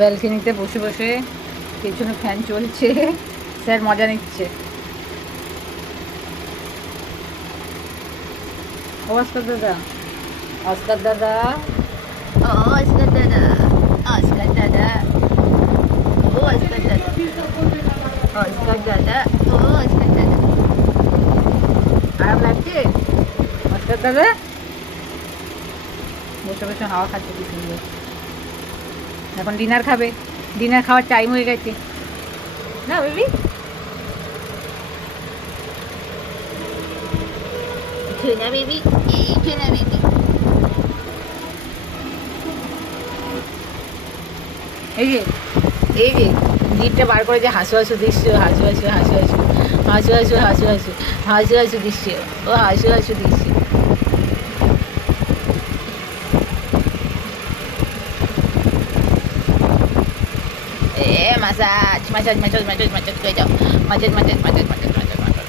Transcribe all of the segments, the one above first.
ব্যালকনিতে বসে বসে পেছনে ফ্যান চলছে, স্যার মজা নিচ্ছে। ও অস্কার দাদা, অস্কার দাদা, ও অস্কার দাদা, অস্কার দাদা, ও অস্কার দাদা, অস্কার দাদা, ও অস্কার দাদা। আরাম লাগছে অস্কার দাদা? বসে বসে হাওয়া খাচ্ছে কি সুন্দর। এখন ডিনার খাবে, ডিনার খাওয়ার টাইম হয়ে গেছে না বেবি? না বেবি, এই না বেবি। এই যে এই যে জিভটা বার করে যে হাসু হাসু দৃশ্য, হাসু হাসু হাসু হাসু হাসু হাসু হাসু হাসু হাসু হাসু দৃশ্য, ও হাসু হাসু দৃশ্য। Massage massage massage massage massage করে যাও, massage massage massage massage massage massage.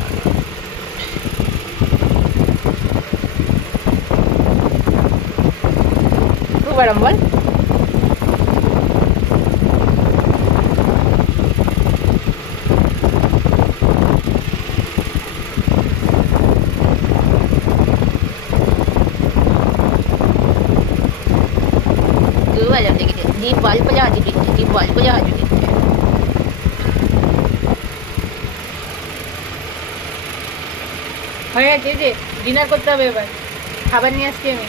খুব আরাম বল। खूब आराम देखिए, जीप बॉल को जा चुकी है, जीप बॉल को जा चुकी है। হয়ে গেছে, যে ডিনার করতে হবে এবার, খাবার নিয়ে আসছি আমি।